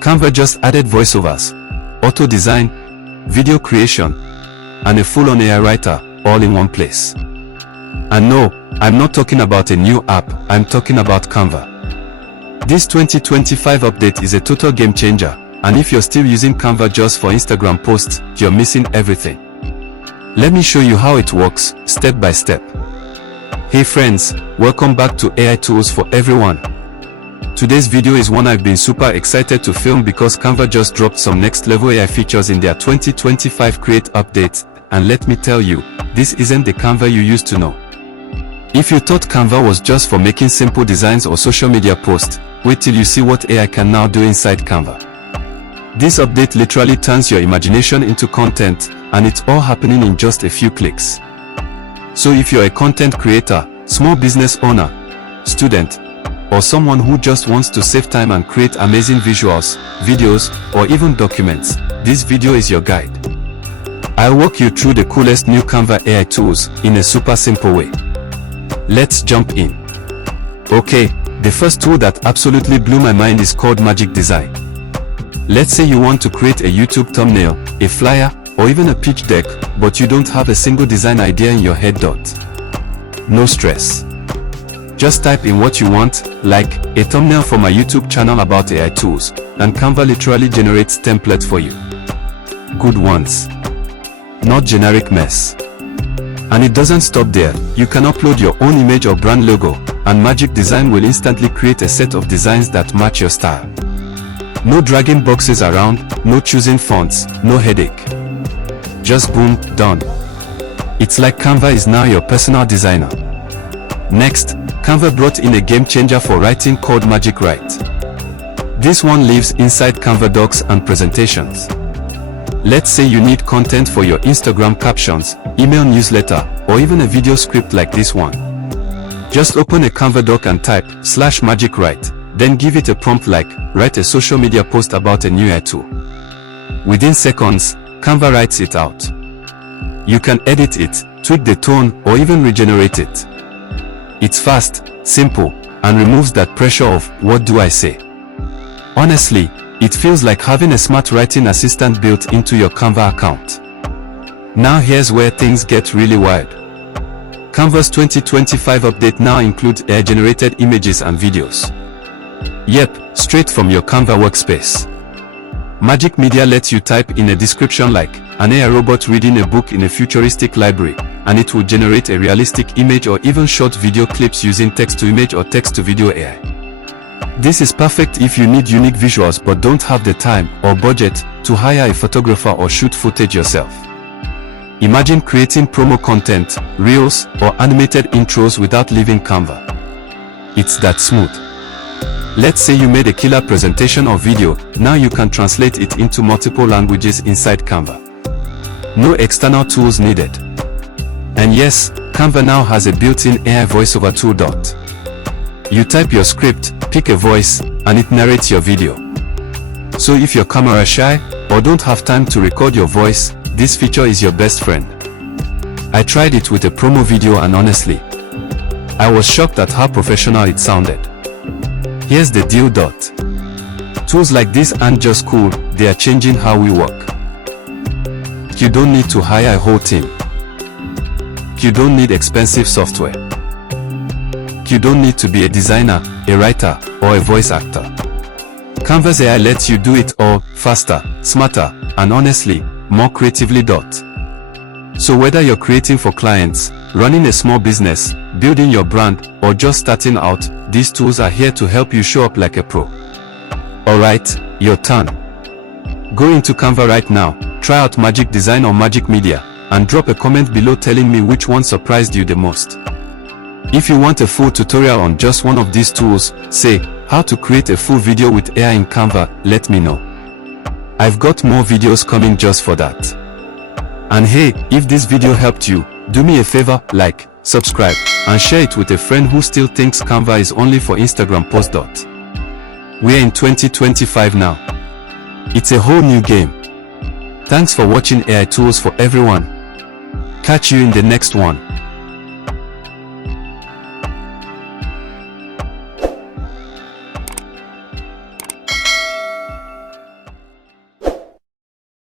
Canva just added voiceovers, auto design, video creation, and a full-on AI writer, all in one place. And no, I'm not talking about a new app, I'm talking about Canva. This 2025 update is a total game changer, and if you're still using Canva just for Instagram posts, you're missing everything. Let me show you how it works, step by step. Hey friends, welcome back to AI Tools for Everyone. Today's video is one I've been super excited to film because Canva just dropped some next level AI features in their 2025 Create update, and let me tell you, this isn't the Canva you used to know. If you thought Canva was just for making simple designs or social media posts, wait till you see what AI can now do inside Canva. This update literally turns your imagination into content, and it's all happening in just a few clicks. So if you're a content creator, small business owner, student, or someone who just wants to save time and create amazing visuals, videos, or even documents, this video is your guide. I'll walk you through the coolest new Canva AI tools in a super simple way. Let's jump in. Okay, the first tool that absolutely blew my mind is called Magic Design. Let's say you want to create a YouTube thumbnail, a flyer, or even a pitch deck, but you don't have a single design idea in your head. No stress. Just type in what you want, like a thumbnail for my YouTube channel about AI tools, and Canva literally generates templates for you. Good ones. Not generic mess. And it doesn't stop there. You can upload your own image or brand logo, and Magic Design will instantly create a set of designs that match your style. No dragging boxes around, no choosing fonts, no headache. Just boom, done. It's like Canva is now your personal designer. Next, Canva brought in a game changer for writing called Magic Write. This one lives inside Canva Docs and presentations. Let's say you need content for your Instagram captions, email newsletter, or even a video script like this one. Just open a Canva doc and type /Magic Write, then give it a prompt like, write a social media post about a new AI tool. Within seconds, Canva writes it out. You can edit it, tweak the tone, or even regenerate it. It's fast, simple, and removes that pressure of, what do I say? Honestly, it feels like having a smart writing assistant built into your Canva account. Now here's where things get really wild. Canva's 2025 update now includes AI-generated images and videos. Yep, straight from your Canva workspace. Magic Media lets you type in a description like, an AI robot reading a book in a futuristic library, and it will generate a realistic image or even short video clips using text-to-image or text-to-video AI. This is perfect if you need unique visuals but don't have the time or budget to hire a photographer or shoot footage yourself. Imagine creating promo content, reels, or animated intros without leaving Canva. It's that smooth. Let's say you made a killer presentation or video, now you can translate it into multiple languages inside Canva. No external tools needed. And yes, Canva now has a built-in AI voiceover tool. You type your script, pick a voice, and it narrates your video. So if you're camera shy, or don't have time to record your voice, this feature is your best friend. I tried it with a promo video and honestly, I was shocked at how professional it sounded. Here's the deal. Tools like this aren't just cool, they are changing how we work. You don't need to hire a whole team. You don't need expensive software. You don't need to be a designer, a writer, or a voice actor. Canva's AI lets you do it all, faster, smarter, and honestly, more creatively. So whether you're creating for clients, running a small business, building your brand, or just starting out, these tools are here to help you show up like a pro. Alright, your turn. Go into Canva right now, try out Magic Design or Magic Media, and drop a comment below telling me which one surprised you the most. If you want a full tutorial on just one of these tools, say, how to create a full video with AI in Canva, let me know. I've got more videos coming just for that. And hey, if this video helped you, do me a favor, like, subscribe, and share it with a friend who still thinks Canva is only for Instagram posts. We're in 2025 now. It's a whole new game. Thanks for watching AI Tools for Everyone. Catch you in the next one.